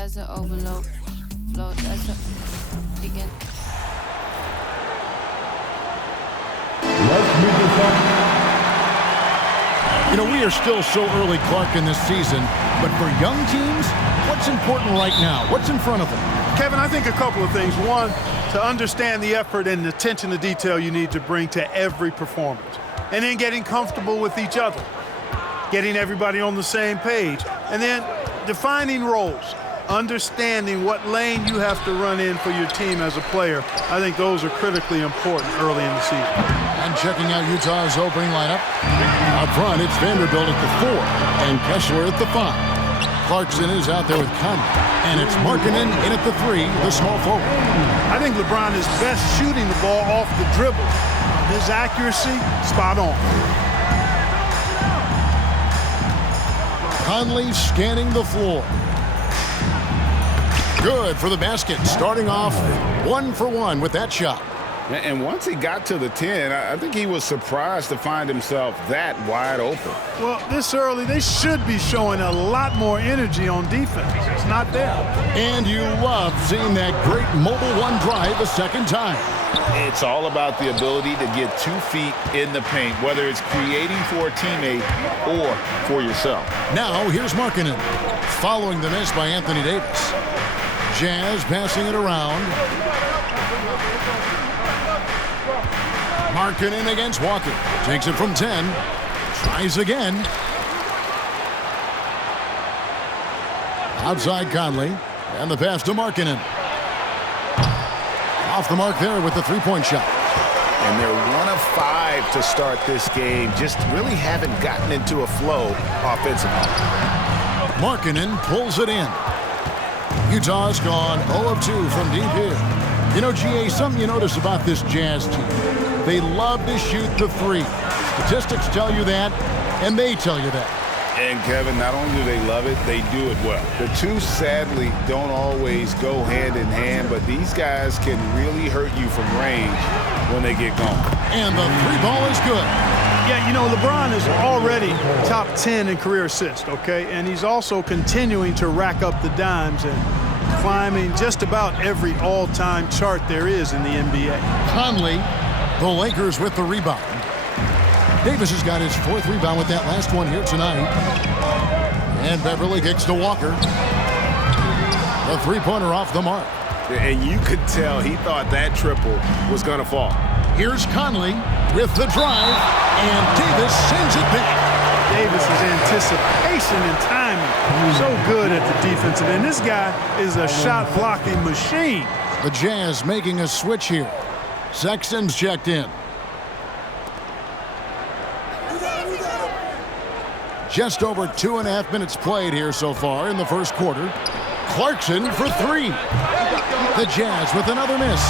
that's an overload. Float, that's a begin. You know, we are still so early, Clark, in this season, but for young teams, what's important right now? What's in front of them? Kevin, I think a couple of things. One, to understand the effort and attention to detail you need to bring to every performance. And then getting comfortable with each other. Getting everybody on the same page. And then defining roles. Understanding what lane you have to run in for your team as a player. I think those are critically important early in the season. And checking out Utah's opening lineup. Up front, it's Vanderbilt at the 4 and Kessler at the 5. Clarkson is out there with Conley. And it's Markkanen in at the 3, the small forward. I think LeBron is best shooting the ball off the dribble. His accuracy, spot on. Conley scanning the floor. Good for the basket, starting off 1 for 1 with that shot. And once he got to the 10, I think he was surprised to find himself that wide open. Well, this early, they should be showing a lot more energy on defense. It's not there. And you love seeing that great mobile one drive a second time. It's all about the ability to get 2 feet in the paint, whether it's creating for a teammate or for yourself. Now, here's Markkanen, following the miss by Anthony Davis. Jazz passing it around. Markkanen against Walker. Takes it from 10. Tries again. Outside Conley. And the pass to Markkanen. Off the mark there with the three-point shot. And they're 1 of 5 to start this game. Just really haven't gotten into a flow offensively. Markkanen pulls it in. Utah's gone 0 of 2 from deep here. You know, GA, something you notice about this Jazz team. They love to shoot the 3. Statistics tell you that, and they tell you that. And, Kevin, not only do they love it, they do it well. The two, sadly, don't always go hand in hand, but these guys can really hurt you from range when they get going. And the 3-ball is good. Yeah, you know, LeBron is already top 10 in career assists, okay? And he's also continuing to rack up the dimes and climbing just about every all-time chart there is in the NBA. Conley, the Lakers with the rebound. Davis has got his 4th rebound with that last one here tonight. And Beverly kicks to Walker. The three-pointer off the mark. And you could tell he thought that triple was going to fall. Here's Conley with the drive, and Davis sends it back. Davis's anticipation and timing, so good at the defensive end. This guy is a shot-blocking machine. The Jazz making a switch here. Sexton's checked in. Just over 2.5 minutes played here so far in the first quarter. Clarkson for 3. The Jazz with another miss.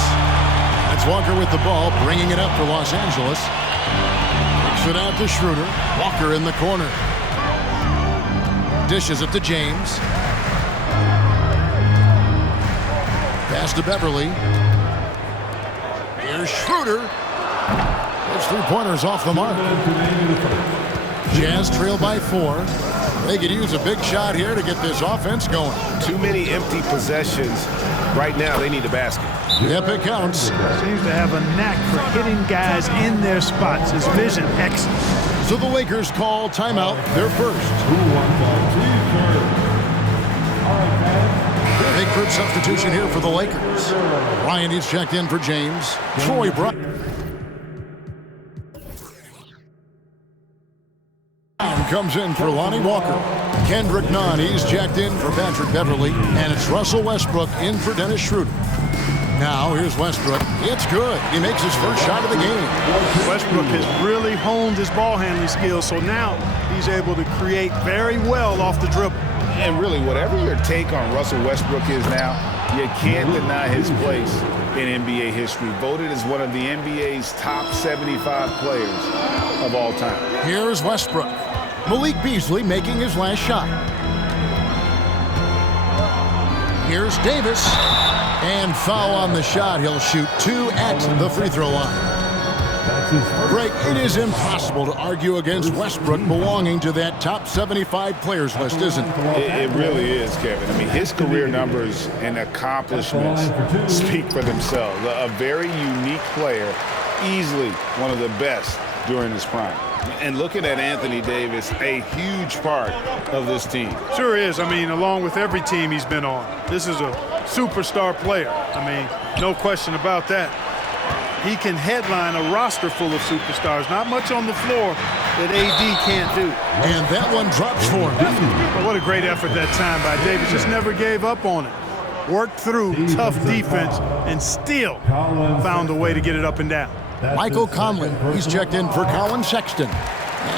That's Walker with the ball, bringing it up for Los Angeles. Kicks it out to Schroeder. Walker in the corner. Dishes it to James. Pass to Beverly. Here's Schroeder. Those 3-pointers off the mark. Jazz trail by 4. They could use a big shot here to get this offense going. Too many empty possessions. Right now, they need a basket. Yep, it counts. Seems to have a knack for hitting guys in their spots. His vision, excellent. So the Lakers call timeout, their first. Big group substitution here for the Lakers. Ryan is checked in for James. Troy Brown comes in for Lonnie Walker. Kendrick Nunn, he's checked in for Patrick Beverly. And it's Russell Westbrook in for Dennis Schroeder. Now here's Westbrook. It's good. He makes his first shot of the game. Westbrook has really honed his ball handling skills, so now he's able to create very well off the dribble. And really, whatever your take on Russell Westbrook is now, you can't deny his place in NBA history. Voted as one of the NBA's top 75 players of all time. Here's Westbrook. Malik Beasley making his last shot. Here's Davis. And foul on the shot. He'll shoot 2 at the free throw line. Greg, it is impossible to argue against Westbrook belonging to that top 75 players list, isn't it? It really is, Kevin. I mean, his career numbers and accomplishments speak for themselves. A very unique player, easily one of the best during his prime. And looking at Anthony Davis, a huge part of this team. Sure is. I mean, along with every team he's been on, this is a superstar player. I mean, no question about that. He can headline a roster full of superstars. Not much on the floor that AD can't do. And that one drops for him. But what a great effort that time by Davis. Just never gave up on it. Worked through tough defense and still found a way to get it up and down. Michael Conley, he's checked in for Colin Sexton.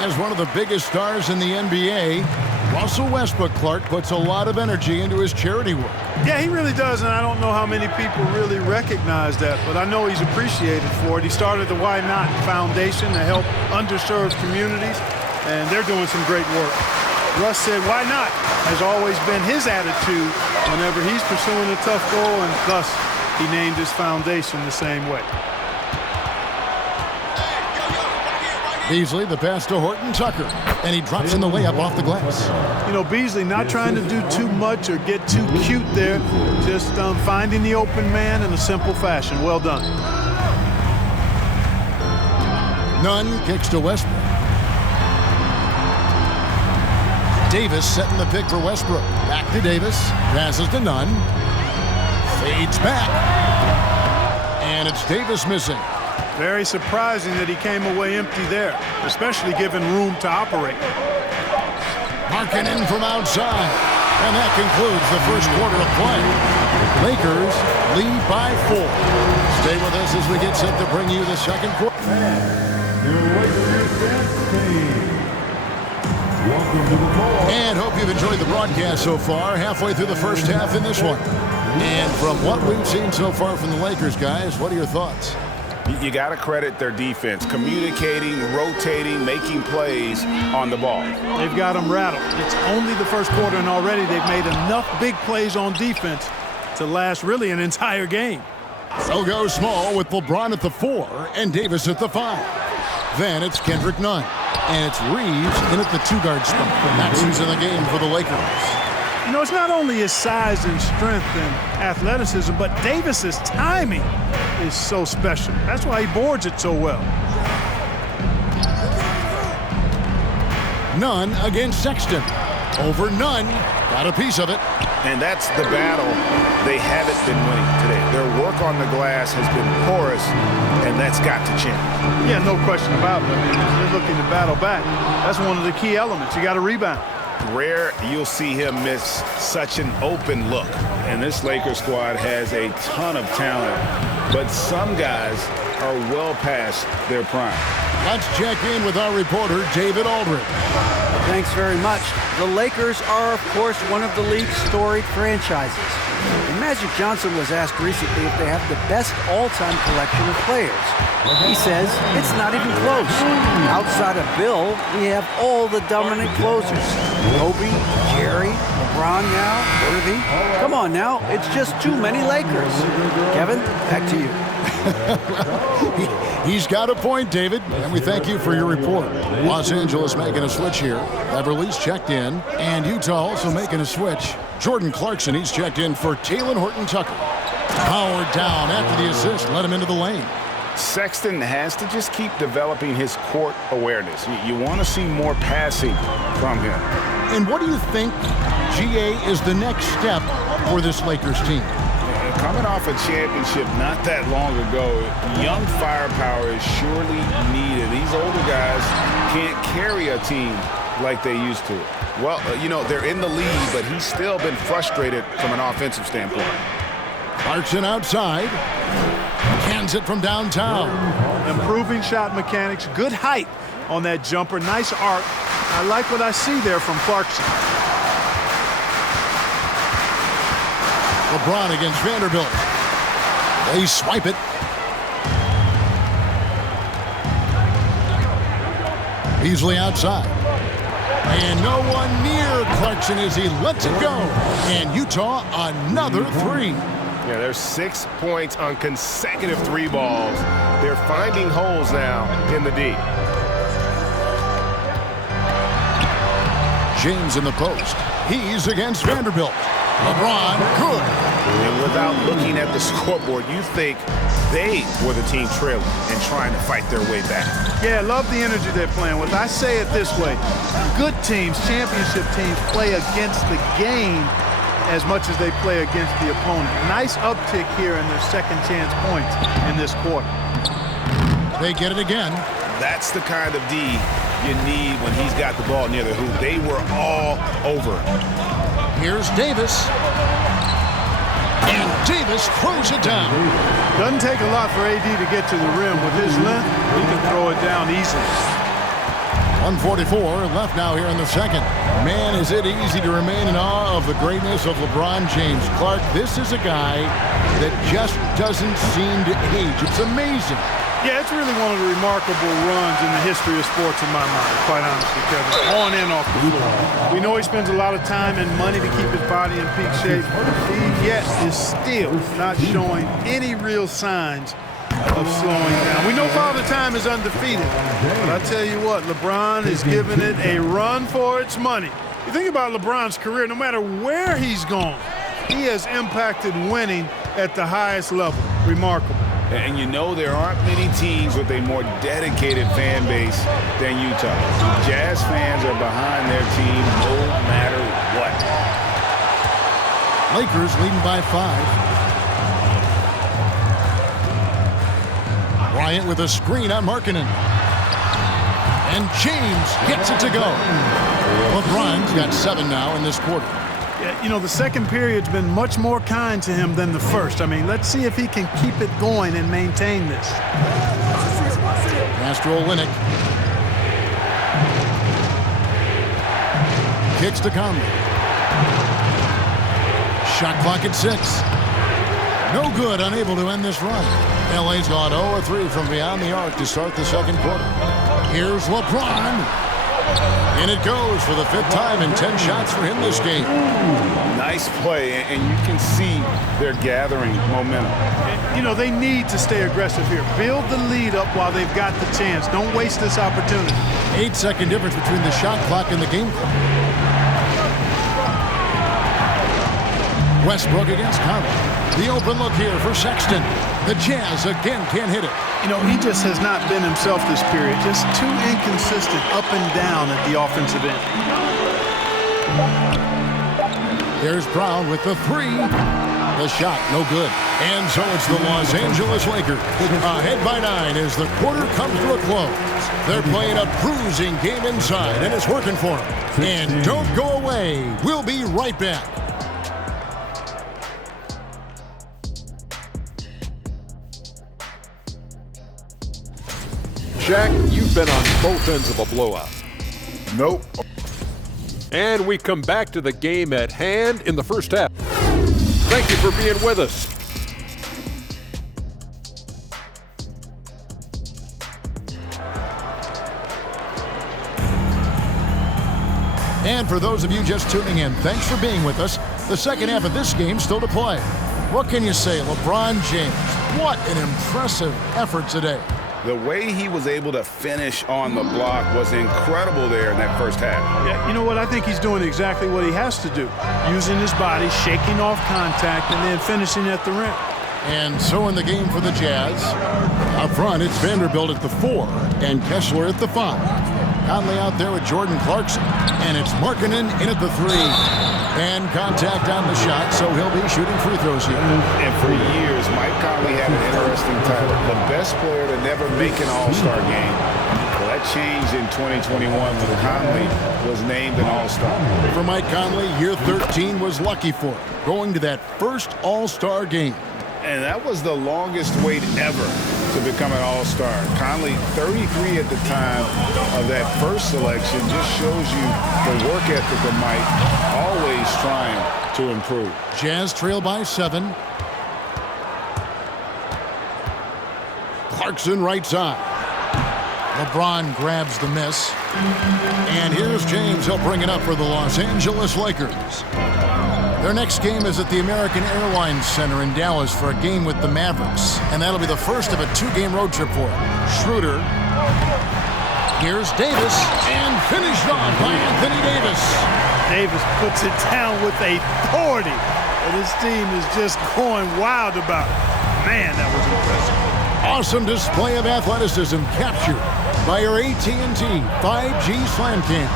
As one of the biggest stars in the NBA, Russell Westbrook, Clark, puts a lot of energy into his charity work. Yeah, he really does, and I don't know how many people really recognize that, but I know he's appreciated for it. He started the Why Not Foundation to help underserved communities, and they're doing some great work. Russ said, why not, has always been his attitude whenever he's pursuing a tough goal, and thus he named his foundation the same way. Beasley, the pass to Horton Tucker, and he drops in the layup off the glass. You know, Beasley not trying to do too much or get too cute there, just finding the open man in a simple fashion. Well done. Nunn kicks to Westbrook. Davis setting the pick for Westbrook. Back to Davis, passes to Nunn, fades back, and it's Davis missing. Very surprising that he came away empty there, especially given room to operate. Markkanen from outside. And that concludes the first quarter of play. Lakers lead by 4. Stay with us as we get set to bring you the second quarter. And hope you've enjoyed the broadcast so far. Halfway through the first half in this one. And from what we've seen so far from the Lakers, guys, what are your thoughts? You got to credit their defense, communicating, rotating, making plays on the ball. They've got them rattled. It's only the first quarter, and already they've made enough big plays on defense to last really an entire game. So goes Small with LeBron at the 4 and Davis at the 5. Then it's Kendrick Nunn, and it's Reeves in at the 2-guard spot. That's who's in the game for the Lakers. You know, it's not only his size and strength and athleticism, but Davis's timing is so special. That's why he boards it so well. Nunn against Sexton. Over Nunn. Got a piece of it. And that's the battle they haven't been winning today. Their work on the glass has been porous, and that's got to change. Yeah, no question about it. I mean, they're looking to battle back. That's one of the key elements. You got to rebound. Rare you'll see him miss such an open look. And this Lakers squad has a ton of talent, but some guys are well past their prime. Let's check in with our reporter, David Aldridge. Thanks very much. The Lakers are, of course, one of the league's storied franchises. And Magic Johnson was asked recently if they have the best all-time collection of players. He says it's not even close. Outside of Bill, we have all the dominant closers. Kobe, Jerry, LeBron now, Worthy. Come on now, it's just too many Lakers. Kevin, back to you. He's got a point, David, and we thank you for your report. Los Angeles making a switch here. Beverly's checked in, and Utah also making a switch. Jordan Clarkson, he's checked in for Talen Horton Tucker. Powered down after the assist, let him into the lane. Sexton has to just keep developing his court awareness. You want to see more passing from him. And what do you think, GA, is the next step for this Lakers team? Coming off a championship not that long ago, young firepower is surely needed. These older guys can't carry a team like they used to. Well, you know, they're in the lead, but he's still been frustrated from an offensive standpoint. Clarkson outside. Cans it from downtown. Improving shot mechanics, good height on that jumper, nice arc. I like what I see there from Clarkson. LeBron against Vanderbilt. They swipe it. Beasley outside. And no one near Clarkson as he lets it go. And Utah, another 3. Yeah, there's 6 points on consecutive 3 balls. They're finding holes now in the D. James in the post. He's against Vanderbilt. LeBron, good. And without looking at the scoreboard, you think they were the team trailing and trying to fight their way back. Yeah, love the energy they're playing with. I say it this way. Good teams, championship teams, play against the game as much as they play against the opponent. Nice uptick here in their second chance points in this quarter. They get it again. That's the kind of D you need when he's got the ball near the hoop. They were all over. Here's Davis. And Davis throws it down. Doesn't take a lot for AD to get to the rim. With his length, he can throw it down easily. 1:44 left now here in the second. Man, is it easy to remain in awe of the greatness of LeBron James. Clark, this is a guy that just doesn't seem to age. It's amazing. Yeah, it's really one of the remarkable runs in the history of sports in my mind, quite honestly, Kevin. On and off the floor. We know he spends a lot of time and money to keep his body in peak shape. He yet is still not showing any real signs of slowing down. We know Father Time is undefeated, but I tell you what, LeBron is giving it a run for its money. You think about LeBron's career, no matter where he's gone, he has impacted winning at the highest level. Remarkable. And you know there aren't many teams with a more dedicated fan base than Utah. Jazz fans are behind their team no matter what. Lakers leading by 5. Bryant with a screen on Markkanen. And James gets it to go. LeBron's got 7 now in this quarter. Yeah, you know, the second period's been much more kind to him than the first. I mean, let's see if he can keep it going and maintain this. Pass to Olynyk. Kicks to Conley. Shot clock at 6. No good, unable to end this run. LA's gone 0-3 from beyond the arc to start the second quarter. Here's LeBron. And it goes for the 5th time in 10 shots for him this game. Nice play, and you can see they're gathering momentum. You know, they need to stay aggressive here. Build the lead up while they've got the chance. Don't waste this opportunity. 8-second difference between the shot clock and the game clock. Westbrook against Conley. The open look here for Sexton. The Jazz again can't hit it. You know, he just has not been himself this period. Just too inconsistent up and down at the offensive end. There's Brown with the 3. The shot, no good. And so it's the Los Angeles Lakers ahead by 9 as the quarter comes to a close. They're playing a bruising game inside, and it's working for them. And don't go away. We'll be right back. Shaq, you've been on both ends of a blowout. Nope. And we come back to the game at hand in the first half. Thank you for being with us. And for those of you just tuning in, thanks for being with us. The second half of this game still to play. What can you say, LeBron James? What an impressive effort today. The way he was able to finish on the block was incredible there in that first half. Yeah, you know what? I think he's doing exactly what he has to do. Using his body, shaking off contact, and then finishing at the rim. And so in the game for the Jazz, up front it's Vanderbilt at the 4 and Kessler at the 5. Conley out there with Jordan Clarkson. And it's Markkanen in at the 3. And contact on the shot, so he'll be shooting free throws here. And for years, Mike Conley had an interesting title. The best player to never make an All-Star game. Well, that changed in 2021 when Conley was named an All-Star. For Mike Conley, year 13 was lucky for him, going to that first All-Star game. And that was the longest wait ever to become an All-Star. Conley, 33 at the time of that first selection, just shows you the work ethic of Mike, always trying to improve. Jazz trail by 7. Clarkson right side. LeBron grabs the miss. And here's James. He'll bring it up for the Los Angeles Lakers. Their next game is at the American Airlines Center in Dallas for a game with the Mavericks, and that'll be the first of a 2-game road trip for them. Schroeder. Here's Davis, and finished off by Anthony Davis. Davis puts it down with authority, and his team is just going wild about it. Man, that was impressive. Awesome display of athleticism captured by your AT&T 5G Slam Cam.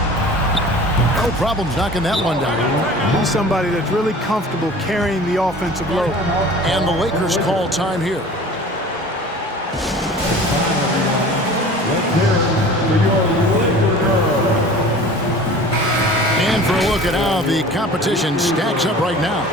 No problems knocking that one down. He's somebody that's really comfortable carrying the offensive load. And the Lakers call time here. And for a look at how the competition stacks up right now.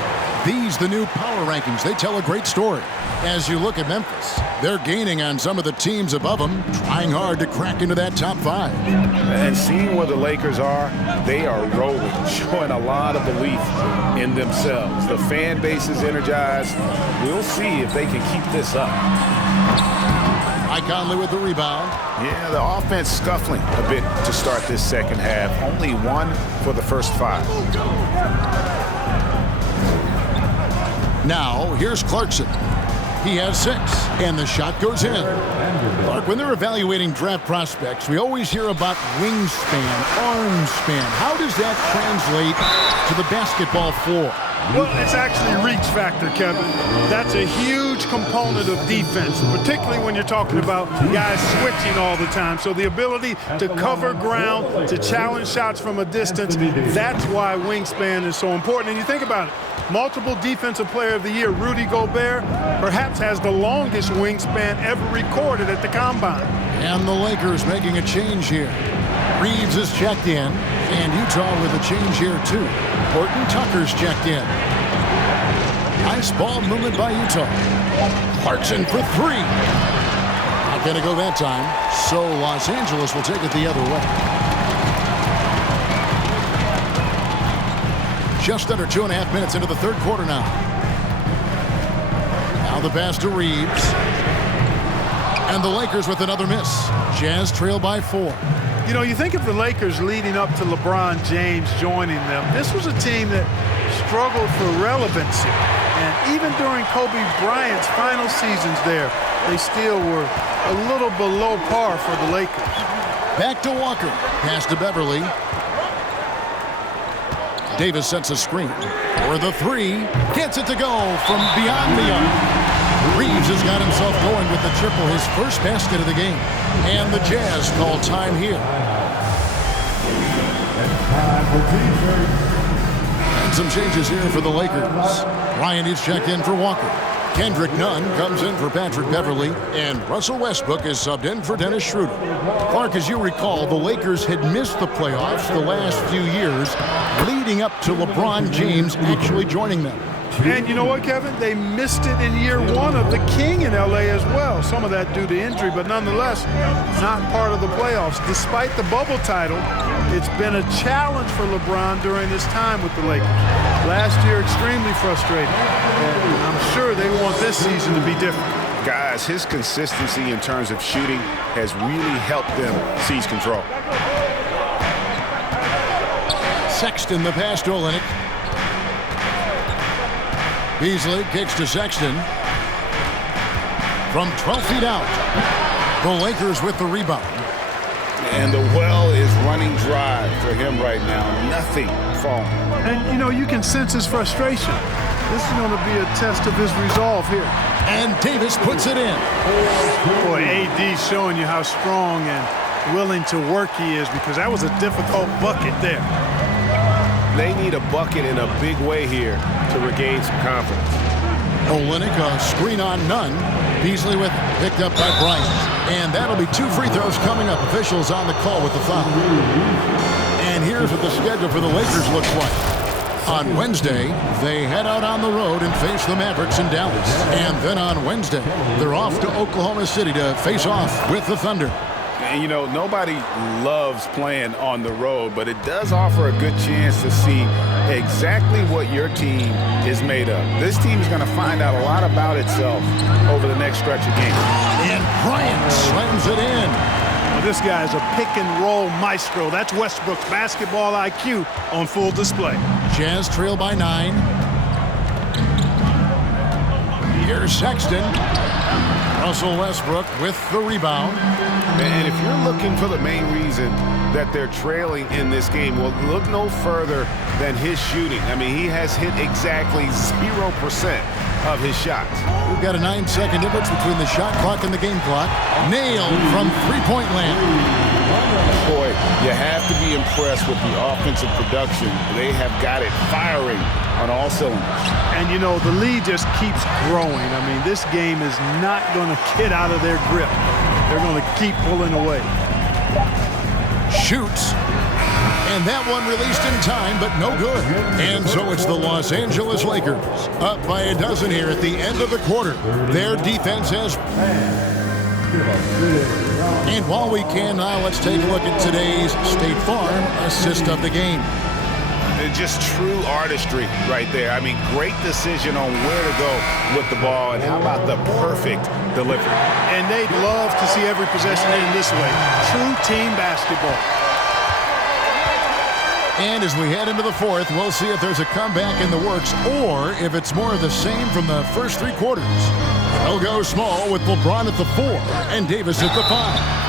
These, the new power rankings, they tell a great story. As you look at Memphis, they're gaining on some of the teams above them, trying hard to crack into that top 5. And seeing where the Lakers are, they are rolling, showing a lot of belief in themselves. The fan base is energized. We'll see if they can keep this up. Mike Conley with the rebound. Yeah, the offense scuffling a bit to start this second half. Only 1 for the first 5. Now, here's Clarkson. He has 6, and the shot goes in. Clark, when they're evaluating draft prospects, we always hear about wingspan, arm span. How does that translate to the basketball floor? Well, it's actually reach factor, Kevin. That's a huge component of defense, particularly when you're talking about guys switching all the time. So the ability to cover ground, to challenge shots from a distance, that's why wingspan is so important. And you think about it, multiple Defensive Player of the Year, Rudy Gobert, perhaps has the longest wingspan ever recorded at the Combine. And the Lakers making a change here. Reeves is checked in, and Utah with a change here too. Horton Tucker's checked in. Nice ball movement by Utah. Clarkson for 3. Not going to go that time, so Los Angeles will take it the other way. Just under 2.5 minutes into the third quarter now. Now the pass to Reeves. And the Lakers with another miss. Jazz trail by 4. You know, you think of the Lakers leading up to LeBron James joining them. This was a team that struggled for relevancy. And even during Kobe Bryant's final seasons there, they still were a little below par for the Lakers. Back to Walker. Pass to Beverly. Davis sets a screen for the 3. Gets it to go from beyond the arc. Reeves has got himself going with the triple, his first basket of the game. And the Jazz call time here. And some changes here for the Lakers. Ryan is checked in for Walker. Kendrick Nunn comes in for Patrick Beverly, and Russell Westbrook is subbed in for Dennis Schroeder. Clark, as you recall, the Lakers had missed the playoffs the last few years, leading up to LeBron James actually joining them. And you know what, Kevin? They missed it in year 1 of the King in L.A. as well. Some of that due to injury, but nonetheless, not part of the playoffs. Despite the bubble title, it's been a challenge for LeBron during his time with the Lakers. Last year, extremely frustrating. And I'm sure they want this season to be different. Guys, his consistency in terms of shooting has really helped them seize control. Sexton the pass to Olynyk. Beasley kicks to Sexton. From 12 feet out, the Lakers with the rebound. And the well is running dry for him right now. Nothing falling. And, you know, you can sense his frustration. This is going to be a test of his resolve here. And Davis puts it in. Boy, AD's showing you how strong and willing to work he is, because that was a difficult bucket there. They need a bucket in a big way here to regain some confidence. Olynyk, a screen on Nunn. Beasley with it, picked up by Bryant. And that'll be 2 free throws coming up. Officials on the call with the foul. And here's what the schedule for the Lakers looks like. On Wednesday, they head out on the road and face the Mavericks in Dallas. And then on Wednesday, they're off to Oklahoma City to face off with the Thunder. And, you know, nobody loves playing on the road, but it does offer a good chance to see exactly what your team is made of. This team is going to find out a lot about itself over the next stretch of games. And Bryant slams it in. Well, this guy is a pick-and-roll maestro. That's Westbrook's basketball IQ on full display. Jazz trail by 9. Here's Sexton. Russell Westbrook with the rebound. And if you're looking for the main reason that they're trailing in this game, well, look no further than his shooting. I mean, he has hit exactly 0% of his shots. We've got a 9-second difference between the shot clock and the game clock. Nailed from three-point land. Boy, you have to be impressed with the offensive production. They have got it firing on all cylinders. And, you know, the lead just keeps growing. I mean, this game is not going to get out of their grip. They're going to keep pulling away. Shoots. And that one released in time, but no good. And so it's the Los Angeles Lakers, up by a dozen here at the end of the quarter. Their defense has... And while we can now, let's take a look at today's State Farm assist of the game. Just true artistry right there. I mean, great decision on where to go with the ball, and how about the perfect delivery. And they'd love to see every possession end this way. True team basketball. And as we head into the fourth, we'll see if there's a comeback in the works or if it's more of the same from the first three quarters. They'll go small with LeBron at the 4 and Davis at the 5.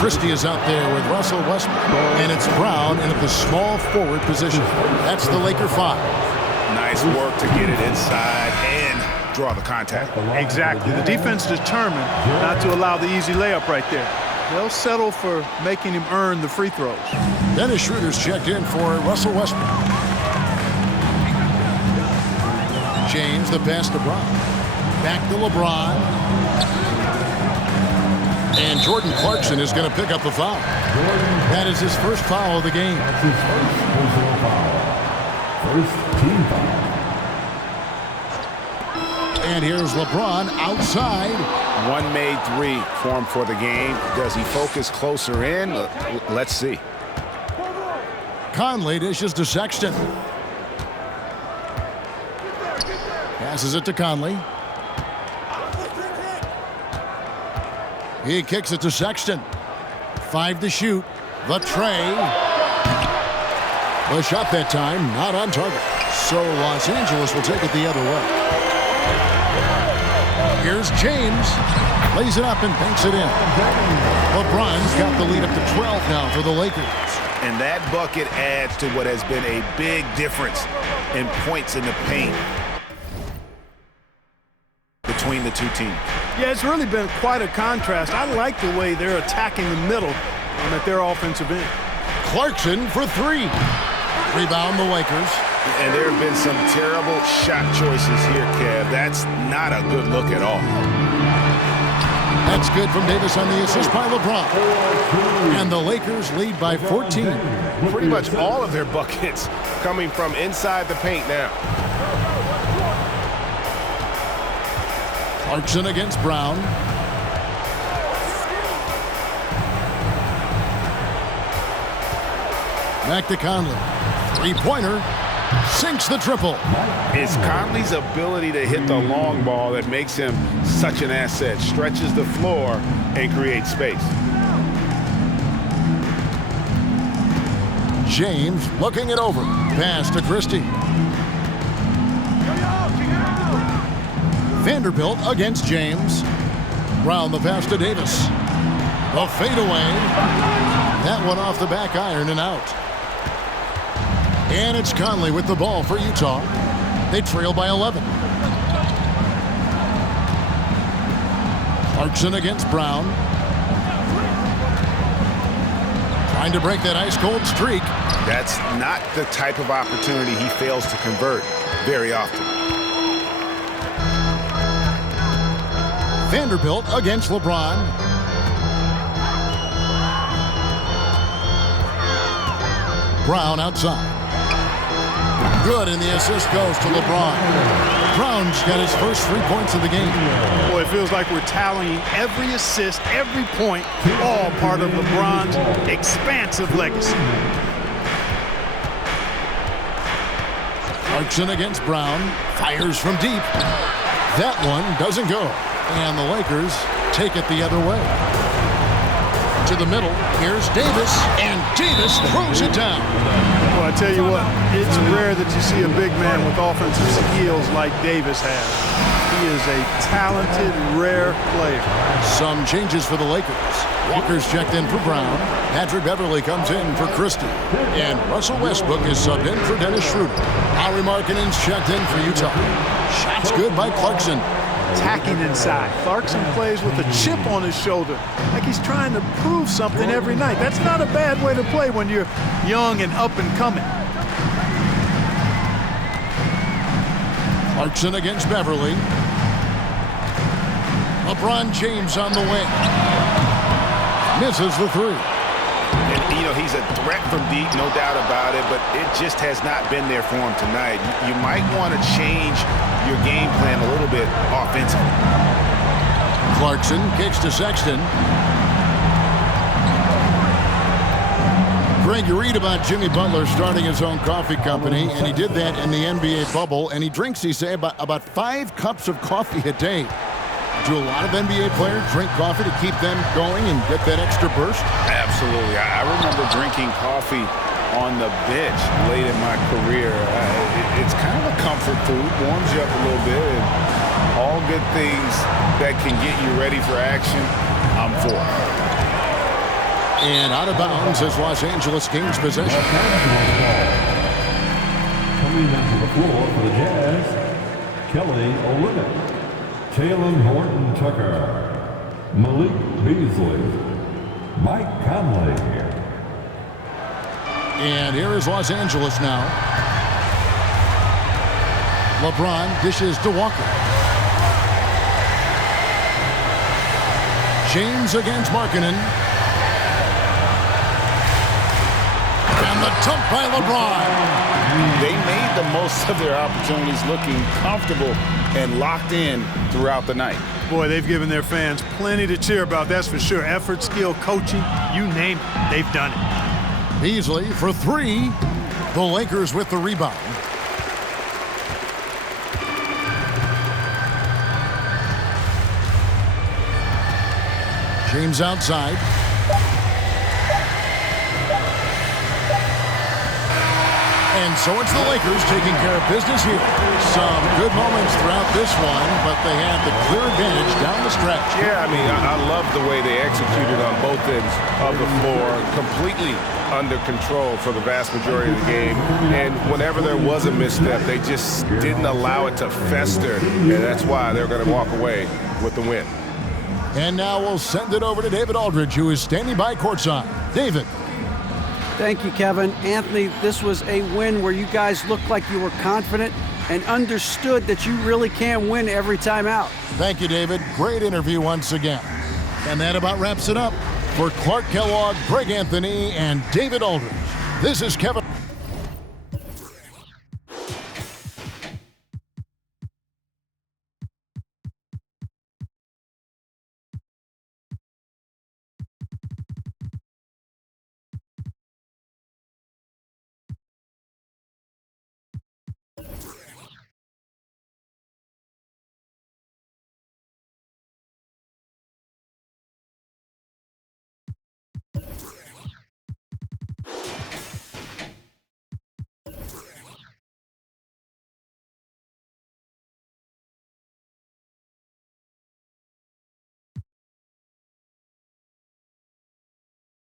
Christie is out there with Russell Westbrook, and it's Brown in at the small forward position. That's the Laker 5. Nice work to get it inside and draw the contact. Exactly. The defense determined not to allow the easy layup right there. They'll settle for making him earn the free throws. Dennis Schroeder's checked in for Russell Westbrook. James, the pass to Brown. Back to LeBron. And Jordan Clarkson is going to pick up the foul. That is his first foul of the game. That's his first personal foul. First team foul. And here's LeBron outside. One made three for him for the game. Does he focus closer in? Let's see. Conley dishes to Sexton. Passes it to Conley. He kicks it to Sexton. 5 to shoot. The tray. The shot that time, not on target. So Los Angeles will take it the other way. Here's James. Lays it up and banks it in. LeBron's got the lead up to 12 now for the Lakers. And that bucket adds to what has been a big difference in points in the paint between the two teams. Yeah, it's really been quite a contrast. I like the way they're attacking the middle at their offensive end. Clarkson for 3. Rebound the Lakers. And there have been some terrible shot choices here, Kev. That's not a good look at all. That's good from Davis on the assist by LeBron. And the Lakers lead by 14. Pretty much all of their buckets coming from inside the paint now. Clarkson against Brown. Back to Conley. Three-pointer. Sinks the triple. It's Conley's ability to hit the long ball that makes him such an asset. Stretches the floor and creates space. James looking it over. Pass to Christie. Vanderbilt against James. Brown the pass to Davis. The fadeaway. That one off the back iron and out. And it's Conley with the ball for Utah. They trail by 11. Clarkson against Brown. Trying to break that ice-cold streak. That's not the type of opportunity he fails to convert very often. Vanderbilt against LeBron. Brown outside. Good, and the assist goes to LeBron. Brown's got his first 3 points of the game. Boy, it feels like we're tallying every assist, every point, all part of LeBron's expansive legacy. Clarkson against Brown. Fires from deep. That one doesn't go. And the Lakers take it the other way. To the middle. Here's Davis. And Davis throws it down. Well, I tell you what, it's rare that you see a big man with offensive skills like Davis has. He is a talented, rare player. Some changes for the Lakers. Walker's checked in for Brown. Patrick Beverley comes in for Christie. And Russell Westbrook is subbed in for Dennis Schroeder. Lauri Markkanen's checked in for Utah. Shots good by Clarkson. Attacking inside. Clarkson plays with a chip on his shoulder, like he's trying to prove something every night. That's not a bad way to play when you're young and up and coming. Clarkson against Beverley. LeBron James on the wing. Misses the three. And, you know, he's a threat from deep, no doubt about it, but it just has not been there for him tonight. You might want to change your game plan a little bit offensively. Clarkson kicks to Sexton. Greg, you read about Jimmy Butler starting his own coffee company, and he did that in the NBA bubble, and he drinks, he say, about 5 cups of coffee a day. Do a lot of NBA players drink coffee to keep them going and get that extra burst? Absolutely. I remember drinking coffee on the bench late in my career. It's kind of a comfort food, warms you up a little bit, and all good things that can get you ready for action, I'm for. And out of bounds is Los Angeles Kings possession. Coming into the floor for the Jazz, Kelly Olynyk, Talen Horton-Tucker, Malik Beasley, Mike Conley. And here is Los Angeles now. LeBron dishes to Walker. James against Markkanen. And the dunk by LeBron. They made the most of their opportunities, looking comfortable and locked in throughout the night. Boy, they've given their fans plenty to cheer about, that's for sure. Effort, skill, coaching, you name it, they've done it. Beasley for 3. The Lakers with the rebound. James outside. And so it's the Lakers taking care of business here. Some good moments throughout this one, but they had the clear advantage down the stretch. Yeah, I mean, I love the way they executed on both ends of the floor, completely under control for the vast majority of the game. And whenever there was a misstep, they just didn't allow it to fester, and that's why they're going to walk away with the win. And now we'll send it over to David Aldridge, who is standing by courtside. David. Thank you, Kevin. Anthony, this was a win where you guys looked like you were confident and understood that you really can win every time out. Thank you, David. Great interview once again. And that about wraps it up. For Clark Kellogg, Greg Anthony, and David Aldridge, this is Kevin